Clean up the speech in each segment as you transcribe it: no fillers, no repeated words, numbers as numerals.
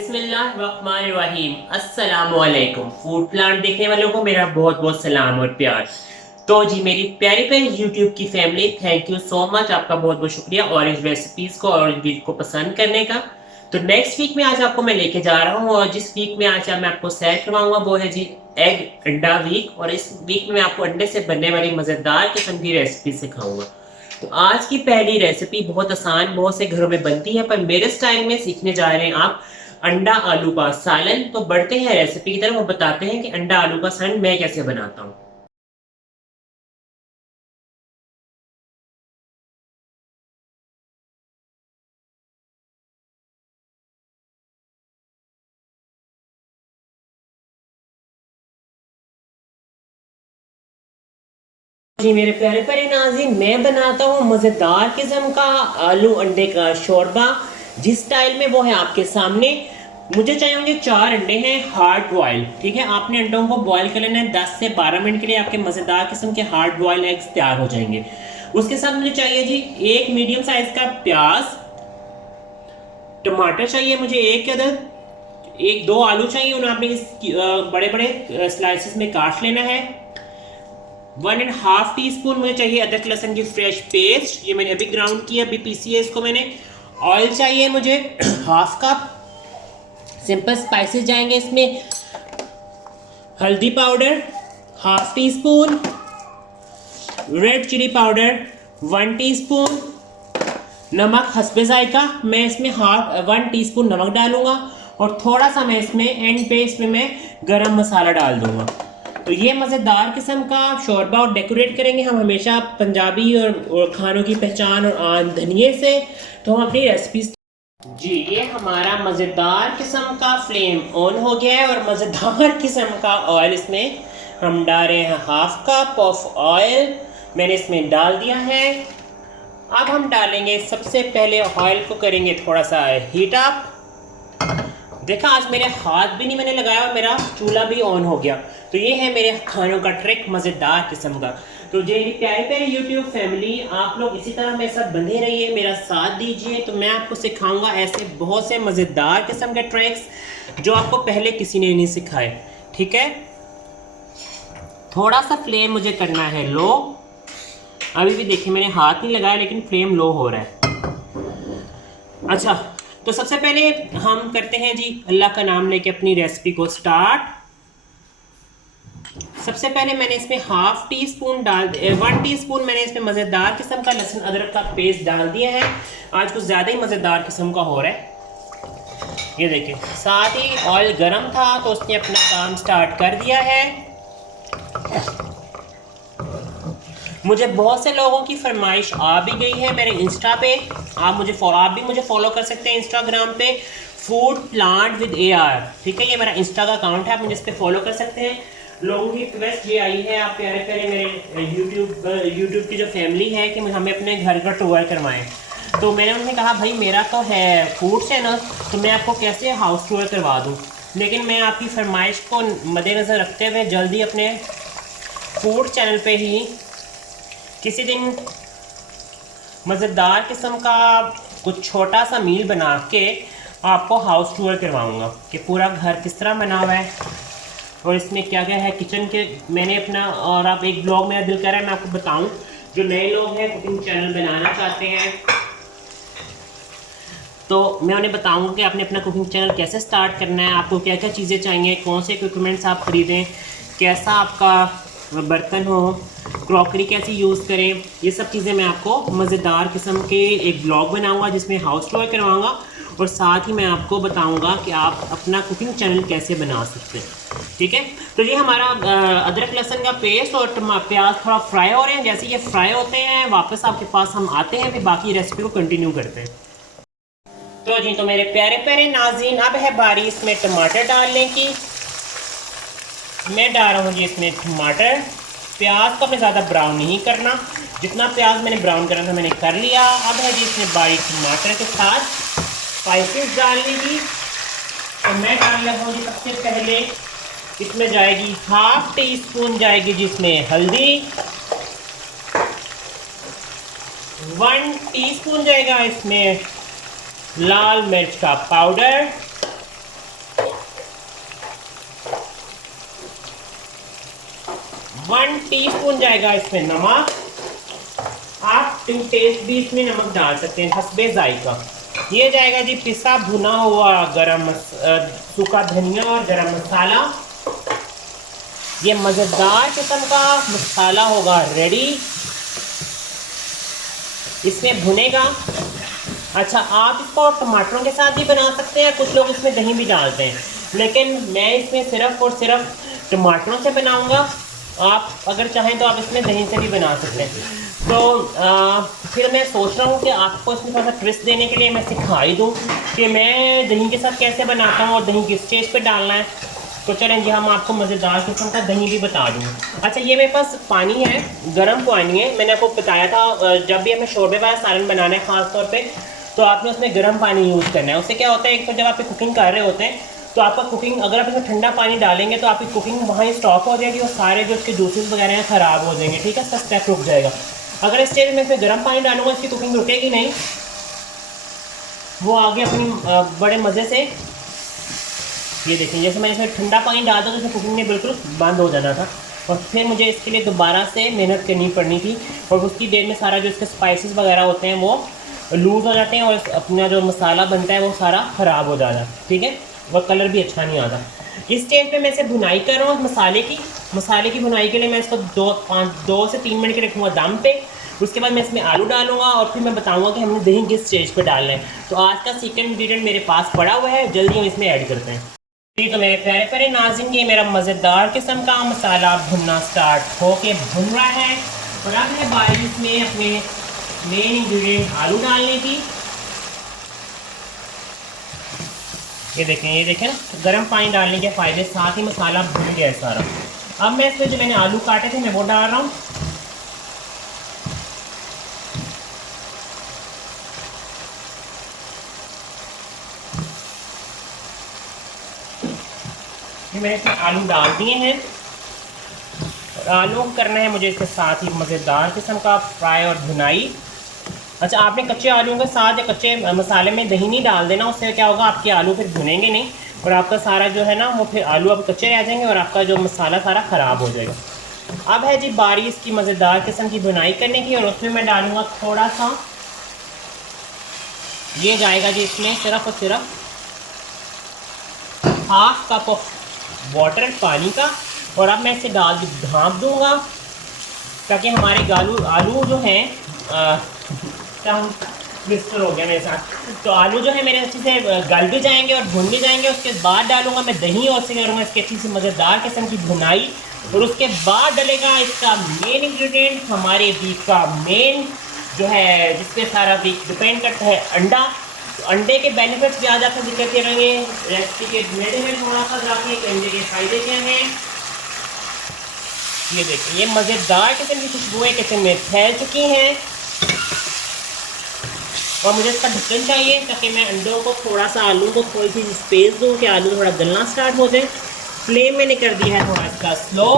बिस्मिल्लाहिर्रहमानिर्रहीम। अस्सलामुअलैकुम। Food plant देखने वालों को मेरा बहुत बहुत सलाम और प्यार। तो जी मेरी प्यारी प्यारी यूट्यूब की family, thank you so much, आपका बहुत बहुत शुक्रिया ऑरेंज रेसिपीज को और वीक को पसंद करने का। तो नेक्स्ट वीक में आज आपको मैं लेके जा रहा हूँ और जिस वीक में आज मैं आपको सैर करवाऊंगा वो है जी एग अंडा वीक। और इस वीक में आपको अंडे से बनने वाली मज़ेदार किस्म की रेसिपी सिखाऊंगा। तो आज की पहली रेसिपी बहुत आसान, बहुत से घरों में बनती है, पर मेरे स्टाइल में सीखने जा रहे हैं आप अंडा आलू का सालन। तो बढ़ते हैं रेसिपी की तरफ और बताते हैं कि अंडा आलू का सालन मैं कैसे बनाता हूँ। जी मेरे प्यारे प्यारे नाज़रीन, मैं बनाता हूँ मज़ेदार किस्म का आलू अंडे का शोरबा। जिस स्टाइल में वो है आपके सामने। मुझे चाहिए होंगे 4 अंडे हैं हार्ड बॉयल। ठीक है, आपने अंडों को बॉयल कर लेना है 10 से 12 मिनट के लिए। आपके मज़ेदार किस्म के हार्ड बॉयल एग्स तैयार हो जाएंगे। उसके साथ मुझे चाहिए जी एक मीडियम साइज का प्याज, टमाटर चाहिए मुझे एक अदद, एक दो आलू चाहिए, उन्हें आपने बड़े बड़े स्लाइसिस में काट लेना है। 1.5 टीस्पून मुझे चाहिए अदरक लहसुन की फ्रेश पेस्ट, ये मैंने अभी ग्राउंड किया, अभी पीसी है इसको मैंने। ऑयल चाहिए मुझे हाफ कप। सिंपल स्पाइसेस जाएंगे इसमें, हल्दी powder half teaspoon, red chilli powder 1 teaspoon, नमक हस्बे जायका, मैं इसमें 1 टीस्पून नमक डालूंगा और थोड़ा सा मैं इसमें एंड पे इसमें मैं गरम मसाला डाल दूंगा। तो ये मज़ेदार किस्म का शोरबा और डेकोरेट करेंगे हम हमेशा पंजाबी और खानों की पहचान और धनिए से। तो हम अपनी रेसिपीज जी, ये हमारा मज़ेदार किस्म का फ्लेम ऑन हो गया है और मज़ेदार किस्म का ऑयल इसमें हम डाल रहे हैं। हाफ कप ऑफ ऑयल मैंने इसमें डाल दिया है। अब हम डालेंगे, सबसे पहले ऑयल को करेंगे थोड़ा सा हीट अप। देखा, आज मेरे हाथ भी नहीं मैंने लगाया और मेरा चूल्हा भी ऑन हो गया। तो ये है मेरे खानों का ट्रिक, मज़ेदार किस्म का। तो ये प्यारे प्यारे यूट्यूब फैमिली, आप लोग इसी तरह मेरे साथ बंधे रहिए, मेरा साथ दीजिए। तो मैं आपको सिखाऊंगा ऐसे बहुत से मज़ेदार किस्म के ट्रिक्स जो आपको पहले किसी ने नहीं सिखाए। ठीक है, थोड़ा सा फ्लेम मुझे करना है लो। अभी भी देखिए मैंने हाथ नहीं लगाया लेकिन फ्लेम लो हो रहा है। अच्छा, तो सबसे पहले हम करते हैं जी अल्लाह का नाम लेके अपनी रेसिपी को स्टार्ट। सबसे पहले मैंने इसमें 1 टीस्पून मैंने इसमें मज़ेदार किस्म का लहसुन अदरक का पेस्ट डाल दिया है। आज कुछ ज़्यादा ही मज़ेदार किस्म का हो रहा है। ये देखिए, साथ ही ऑयल गर्म था तो उसने अपना काम स्टार्ट कर दिया है। मुझे बहुत से लोगों की फरमाइश आ भी गई है मेरे इंस्टा पे। आप भी मुझे फॉलो कर सकते हैं इंस्टाग्राम पे, फूड प्लांट विद AR। ठीक है, ये मेरा इंस्टा का अकाउंट है, आप मुझे इस पर फॉलो कर सकते हैं। लोगों की रिक्वेस्ट ये आई है, आप प्यारे प्यारे मेरे यूट्यूब की जो फैमिली है कि हमें अपने घर का टूर करवाएं। तो मैंने उन्हें कहा भाई मेरा तो है फूड चैनल, तो मैं आपको कैसे हाउस टूर करवा दूँ। लेकिन मैं आपकी फरमाइश को मद्देनज़र रखते हुए जल्दी अपने फूड चैनल पे ही किसी दिन मज़ेदार किस्म का कुछ छोटा सा मील बना के आपको हाउस टूर करवाऊँगा कि पूरा घर किस तरह बना हुआ है और इसमें क्या क्या है किचन के। मैंने अपना, और आप एक ब्लॉग मेरा दिल कर रहा है मैं आपको बताऊं, जो नए लोग हैं कुकिंग चैनल बनाना चाहते हैं तो मैं उन्हें बताऊंगा कि आपने अपना कुकिंग चैनल कैसे स्टार्ट करना है, आपको क्या क्या चीज़ें चाहिए, कौन से इक्विपमेंट्स आप ख़रीदें, कैसा आपका बर्तन हो, क्रॉकरी कैसी यूज़ करें। ये सब चीज़ें मैं आपको मज़ेदार किस्म के एक ब्लॉग बनाऊंगा जिसमें हाउस टूर करवाऊंगा और साथ ही मैं आपको बताऊंगा कि आप अपना कुकिंग चैनल कैसे बना सकते हैं। ठीक है, तो ये हमारा अदरक लहसुन का पेस्ट और प्याज थोड़ा फ्राई हो रहे हैं। जैसे ये फ्राई होते हैं वापस आपके पास हम आते हैं, फिर बाकी रेसिपी को कंटिन्यू करते हैं। तो जी, तो मेरे प्यारे प्यारे नाज़रीन, अब है बारी इसमें टमाटर डालने की। मैं डाल रहा हूँ जी इसमें टमाटर। प्याज को हमें ज़्यादा ब्राउन नहीं करना, जितना प्याज मैंने ब्राउन करना था मैंने कर लिया। अब है जी इसमें बारीक टमाटर के साथ स्पाइसेस डालने की। तो मैं डाल रहा हूँ जी सबसे पहले इसमें जाएगी 1/2 टीस्पून जाएगी जिसमें हल्दी, 1 टीस्पून जाएगा इसमें लाल मिर्च का पाउडर, 1 टीस्पून जाएगा इसमें नमक। आप टू टेस्ट भी इसमें नमक डाल सकते हैं हस्बे जायका। ये जाएगा जी पिसा भुना हुआ सूखा धनिया और गरम मसाला। ये मज़ेदार किस्म का मसाला होगा रेडी, इसमें भुनेगा। अच्छा, आप इसको टमाटरों के साथ भी बना सकते हैं, कुछ लोग इसमें दही भी डालते हैं, लेकिन मैं इसमें सिर्फ और सिर्फ टमाटरों से बनाऊंगा। आप अगर चाहें तो आप इसमें दही से भी बना सकते हैं। तो फिर मैं सोच रहा हूँ कि आपको इसमें थोड़ा सा ट्विस्ट देने के लिए मैं सिखा ही दूँ कि मैं दही के साथ कैसे बनाता हूँ और दही किस स्टेज पे डालना है। तो चलें जी, हम आपको मज़ेदार किस्म का दही भी बता दूँगा। अच्छा, ये मेरे पास पानी है, गर्म पानी है। मैंने आपको बताया था जब भी हमें शोरबे वाला सालन बनाना है ख़ास तौर पे, तो आपने उसमें गर्म पानी यूज़ करना है। उससे क्या होता है, एक तो जब आप कुकिंग कर रहे होते हैं तो आपका कुकिंग, अगर आप इसमें ठंडा पानी डालेंगे तो आपकी कुकिंग वहाँ ही स्टॉप हो जाएगी और सारे जो उसके जूसेस वगैरह हैं ख़राब हो जाएंगे। ठीक है, इसका स्टेप रुक जाएगा। अगर इस स्टेज में इसमें गर्म पानी डालूंगा, इसकी कुकिंग रुकेगी नहीं, वो आगे अपनी बड़े मज़े से। ये देखिए, जैसे मैंने इसमें ठंडा पानी डाला था तो इसमें कुकिंग में बिल्कुल बंद हो जाना था और फिर मुझे इसके लिए दोबारा से मेहनत करनी पड़नी थी और उसकी देर में सारा जो इसके स्पाइसेस वगैरह होते हैं वो लूज़ हो जाते हैं और अपना जो मसाला बनता है वो सारा ख़राब हो जाता है। ठीक है, और कलर भी अच्छा नहीं आता। इस स्टेज पे मैं इसे भुनाई कर रहा हूँ मसाले की भुनाई के लिए मैं इसको 2 से 3 मिनट के रखूँगा दम पे। उसके बाद मैं इसमें आलू डालूंगा और फिर मैं बताऊंगा कि हमने दही किस स्टेज पे डालना है। तो आज का सीक्रेट इंग्रेडिएंट मेरे पास पड़ा हुआ है, जल्दी हम इसमें ऐड करते हैं। जी, तो मेरे प्यारे प्यारे नाज़रीन, ये मेरा मज़ेदार किस्म का मसाला भुनना स्टार्ट होके भुन रहा है और अब है बारी इसमें अपने मेन इंग्रेडिएंट आलू डालने की। ये देखें ना, गर्म पानी डालने के फ़ायदे, साथ ही मसाला भुन गया है सारा। अब मैं इसमें जो मैंने आलू काटे थे मैं वो डाल रहा हूँ। ये मैंने इसमें आलू डाल दिए हैं और आलू करना है मुझे इसके साथ ही मज़ेदार किस्म का फ्राई और भुनाई। अच्छा, आपने कच्चे आलूओं के साथ या कच्चे मसाले में दही नहीं डाल देना, उससे क्या होगा, आपके आलू फिर भुनेंगे नहीं और आपका सारा जो है ना वो फिर आलू अब कच्चे रह जाएंगे और आपका जो मसाला सारा ख़राब हो जाएगा। अब है जी बारी इसकी मज़ेदार किस्म की भुनाई करने की और उसमें मैं डालूँगा थोड़ा सा, ये जाएगा जी इसमें सिर्फ और सिर्फ हाफ कप ऑफ वाटर पानी का। और अब मैं इसे ढाँप दूँगा ताकि हमारे आलू जो हैं मिक्सर हो गया मेरे साथ, तो आलू जो है मेरे अच्छे से गल भी जाएंगे और भुन भी जाएंगे। उसके बाद डालूंगा मैं दही और उससे करूँगा इसकी अच्छी सी मज़ेदार किस्म की भुनाई और उसके बाद डलेगा इसका मेन इंग्रेडिएंट, हमारे वीक का मेन जो है जिस पे सारा वीक डिपेंड करता है, अंडा। तो अंडे के बेनिफिट्स भी आज आपको जिक्र करेंगे, रेसिपी के मिनट में थोड़ा सा जाके कि अंडे के फ़ायदे क्या हैं। ये देखिए, ये मज़ेदार किस्म की खुशबुएँ किचन में फैल चुकी हैं और मुझे इसका ढक्कन चाहिए ताकि मैं अंडों को थोड़ा सा, आलू को थोड़ी सी स्पेस दूँ कि आलू थोड़ा गलना स्टार्ट हो जाए। फ्लेम मैंने कर दिया है थोड़ा इसका स्लो।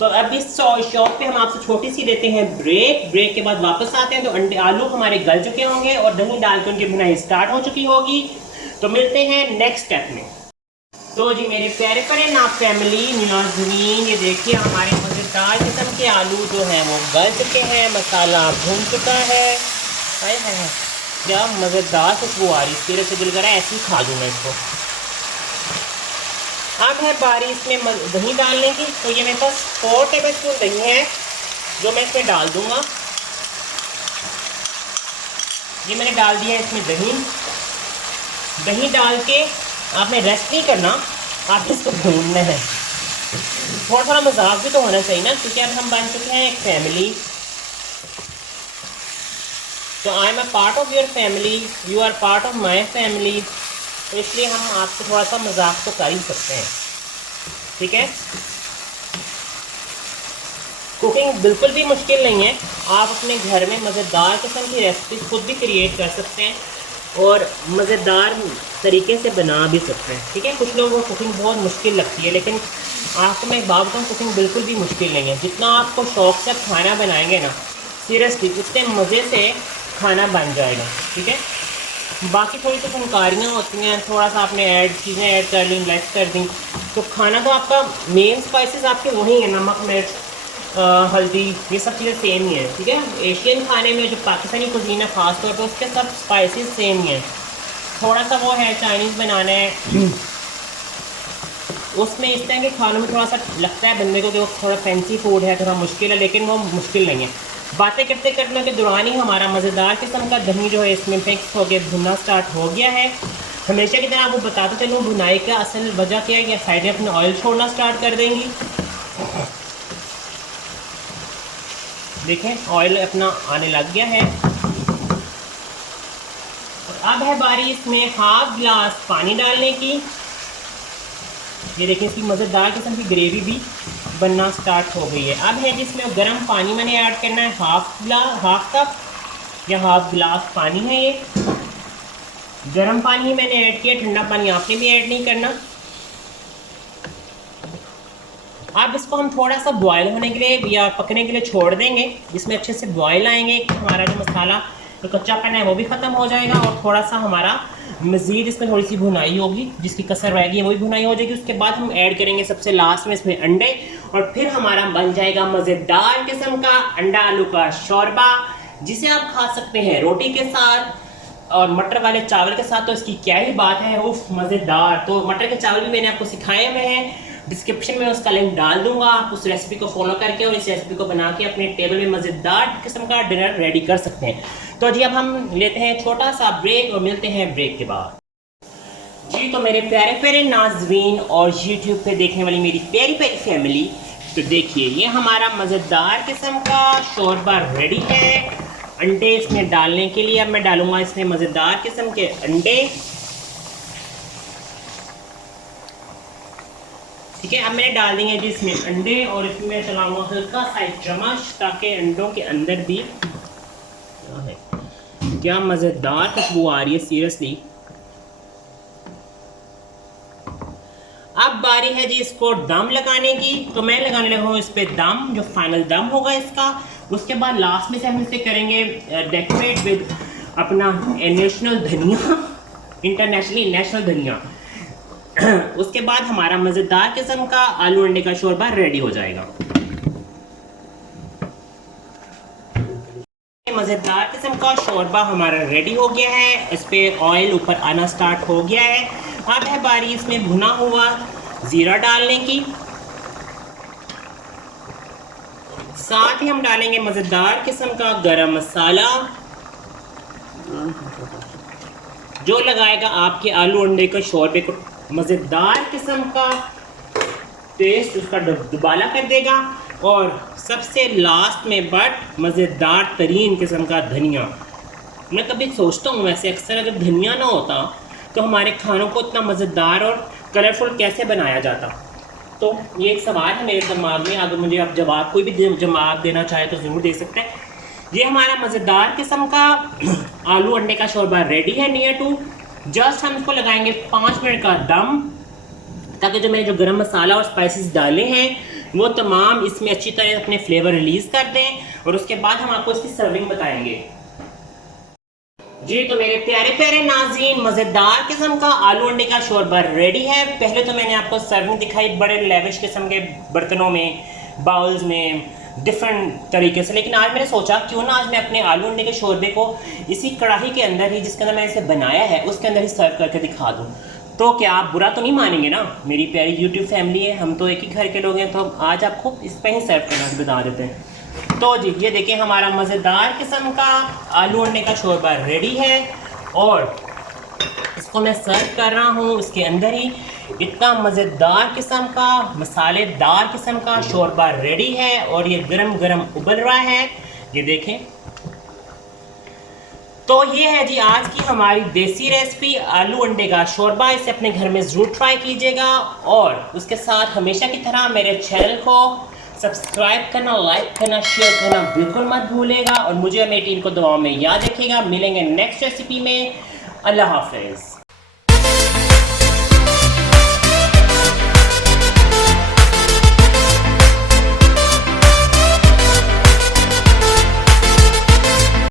तो अब इस शॉप पे हम आपसे छोटी सी देते हैं ब्रेक के बाद वापस आते हैं। तो आलू हमारे गल चुके होंगे और दही डाल के उनकी भुनाई स्टार्ट हो चुकी होगी। तो मिलते हैं नेक्स्ट स्टेप में। तो जी मेरे प्यारे प्यारे ना फैमिली नाज़रीन, ये देखिए हमारे मज़ेदार किस्म के आलू जो हैं वो गल चुके हैं, मसाला भून चुका है। हाय हाय, क्या मज़ेदार खुशबू आ रही है, तेरे से दिल करा ऐसे ही खा दूँ मैं इसको। अब है बारी इसमें दही डालने की। तो ये मेरे पास 4 टेबलस्पून दही है जो मैं इसमें डाल दूँगा। ये मैंने डाल दिया है इसमें दही डाल के आपने रेस्ट नहीं करना, आप इसको भूनना है। थोड़ा मजाक भी तो होना चाहिए ना, क्योंकि अब हम बन चुके हैं एक फैमिली। तो I am a part of your family, you are part of my family, तो इसलिए हम आपको थोड़ा सा मजाक तो कर ही सकते हैं। ठीक है, कुकिंग बिल्कुल भी मुश्किल नहीं है, आप अपने घर में मज़ेदार किस्म की रेसिपी खुद भी क्रिएट कर सकते हैं और मज़ेदार तरीके से बना भी सकते हैं। ठीक है, कुछ लोगों को कुकिंग बहुत मुश्किल लगती है, लेकिन आपको मैं एक बात बताऊँ, कुकिंग बिल्कुल भी मुश्किल नहीं है। जितना आपको शौक़ से खाना बनाएंगे ना, सीरियसली उतने मज़े से खाना बन जाएगा। ठीक है, बाकी थोड़ी सी फनकारियाँ होती हैं, थोड़ा सा आपने चीज़ें ऐड कर ली, लेस कर दी, तो खाना तो आपका मेन स्पाइसेस आपके वही है, नमक, मिर्च, हल्दी, ये सब चीज़ें सेम ही है, ठीक है। एशियन खाने में जो पाकिस्तानी कुजीन है ख़ास तौर पर उसके सब स्पाइसेस सेम ही हैं। थोड़ा सा वो है चाइनीज़ बनाना है उसमें इस तरह के खानों में थोड़ा सा लगता है बंदे को कि वो थोड़ा फैंसी फूड है, थोड़ा मुश्किल है, लेकिन वो मुश्किल नहीं है। बातें करते करने के दौरान ही हमारा मज़ेदार किस्म का दही जो है इसमें मिक्स हो गया, भुनना स्टार्ट हो गया है। हमेशा की तरह आपको बताते चलूँ भुनाई का असल वजह क्या है कि साइड में अपना ऑयल छोड़ना स्टार्ट कर देंगी। देखें ऑयल अपना आने लग गया है। और अब है बारी इसमें हाफ गिलास पानी डालने की। ये देखें इसकी मज़ेदार किस्म की ग्रेवी भी बनना स्टार्ट हो गई है। अब है जिसमें गर्म पानी मैंने ऐड करना है, हाफ कप या हाफ गिलास पानी है। ये गर्म पानी ही मैंने ऐड किया, ठंडा पानी आपने भी ऐड नहीं करना। अब इसको हम थोड़ा सा बॉयल होने के लिए या पकने के लिए छोड़ देंगे, जिसमें अच्छे से बॉयल आएंगे। हमारा जो मसाला जो कच्चापन है वो भी ख़त्म हो जाएगा और थोड़ा सा हमारा मज़ीद इसमें थोड़ी सी भुनाई होगी, जिसकी कसर रहेगी वही भुनाई हो जाएगी। उसके बाद हम ऐड करेंगे सबसे लास्ट में इसमें अंडे, और फिर हमारा बन जाएगा मज़ेदार किस्म का अंडा आलू का शोरबा, जिसे आप खा सकते हैं रोटी के साथ और मटर वाले चावल के साथ। तो इसकी क्या ही बात है, उफ मज़ेदार। तो मटर के चावल भी मैंने आपको सिखाए हुए हैं, डिस्क्रिप्शन में उसका लिंक डाल दूंगा। आप उस रेसिपी को फॉलो करके और इस रेसिपी को बना के अपने टेबल में मज़ेदार किस्म का डिनर रेडी कर सकते हैं। तो जी अब हम लेते हैं छोटा सा ब्रेक और मिलते हैं ब्रेक के बाद। जी तो मेरे प्यारे प्यारे नाज़रीन और यूट्यूब पे देखने वाली मेरी प्यारी प्यारी फैमिली, तो देखिए ये हमारा मज़ेदार किस्म का शोरबा रेडी है। अंडे इसमें डालने के लिए अब मैं डालूंगा इसमें मज़ेदार किस्म के अंडे, ठीक है। अब मैंने डाल देंगे जी इसमें अंडे और इसमें मैं चलाऊंगा हल्का सा एक चम्मच, ताकि अंडों के अंदर भी क्या मज़ेदार खुशबू आ रही है सीरियसली। अब बारी है जी इसको दम लगाने की। तो मैं लगाने लगा हूँ इस पर दम, जो फाइनल दम होगा इसका। उसके बाद लास्ट में से हम इसे करेंगे डेकोरेट विद अपना नेशनल धनिया, इंटरनेशनली नेशनल धनिया। उसके बाद हमारा मज़ेदार किस्म का आलू अंडे का शोरबा रेडी हो जाएगा। मज़ेदार किस्म का शोरबा हमारा रेडी हो गया है, इस पर ऑयल ऊपर आना स्टार्ट हो गया है। अब है बारी इसमें भुना हुआ ज़ीरा डालने की, साथ ही हम डालेंगे मज़ेदार किस्म का गरम मसाला, जो लगाएगा आपके आलू अंडे के शोरबे को मज़ेदार किस्म का टेस्ट उसका दुबाला कर देगा। और सबसे लास्ट में बट मज़ेदार तरीन किस्म का धनिया। मैं कभी सोचता हूँ वैसे अक्सर अगर धनिया ना होता तो हमारे खानों को इतना मज़ेदार और कलरफुल कैसे बनाया जाता। तो ये एक सवाल है मेरे दिमाग में, अगर मुझे आप जवाब कोई भी जवाब देना चाहे तो ज़रूर दे सकते हैं। ये हमारा मज़ेदार किस्म का आलू अंडे का शोरबा रेडी है नियर टू। जस्ट हम इसको लगाएंगे 5 मिनट का दम, ताकि जो मैंने जो गरम मसाला और स्पाइसेस डाले हैं वो तमाम इसमें अच्छी तरह अपने फ्लेवर रिलीज़ कर दें, और उसके बाद हम आपको इसकी सर्विंग बताएंगे। जी तो मेरे प्यारे प्यारे नाज़रीन, मज़ेदार किस्म का आलू अंडे का शोरबा रेडी है। पहले तो मैंने आपको सर्विंग दिखाई बड़े लेविश किस्म के बर्तनों में, बाउल्स में, डिफरेंट तरीके से, लेकिन आज मैंने सोचा क्यों ना आज मैं अपने आलू अंडे के शोरबे को इसी कढ़ाई के अंदर ही, जिसके अंदर मैंने इसे बनाया है, उसके अंदर ही सर्व करके दिखा दूँ। तो क्या आप बुरा तो नहीं मानेंगे ना, मेरी प्यारी यूट्यूब फैमिली है, हम तो एक ही घर के लोग हैं, तो आज आपको इस पर ही सर्व करना बता देते हैं। तो जी ये देखिए हमारा मज़ेदार किस्म का आलू अंडे का शोरबा रेडी है, और इसको मैं सर्व कर रहा हूँ इसके अंदर ही। इतना मज़ेदार किस्म का मसालेदार किस्म का शोरबा रेडी है, और ये गरम गरम उबल रहा है, ये देखें। तो ये है जी आज की हमारी देसी रेसिपी आलू अंडे का शोरबा। इसे अपने घर में ज़रूर ट्राई कीजिएगा, और उसके साथ हमेशा की तरह मेरे चैनल को सब्सक्राइब करना, लाइक करना, शेयर करना बिल्कुल मत भूलेगा, और मुझे और मेरी टीम को दुआओं में याद रखिएगा। मिलेंगे नेक्स्ट रेसिपी में। अल्लाह हाफ़िज़।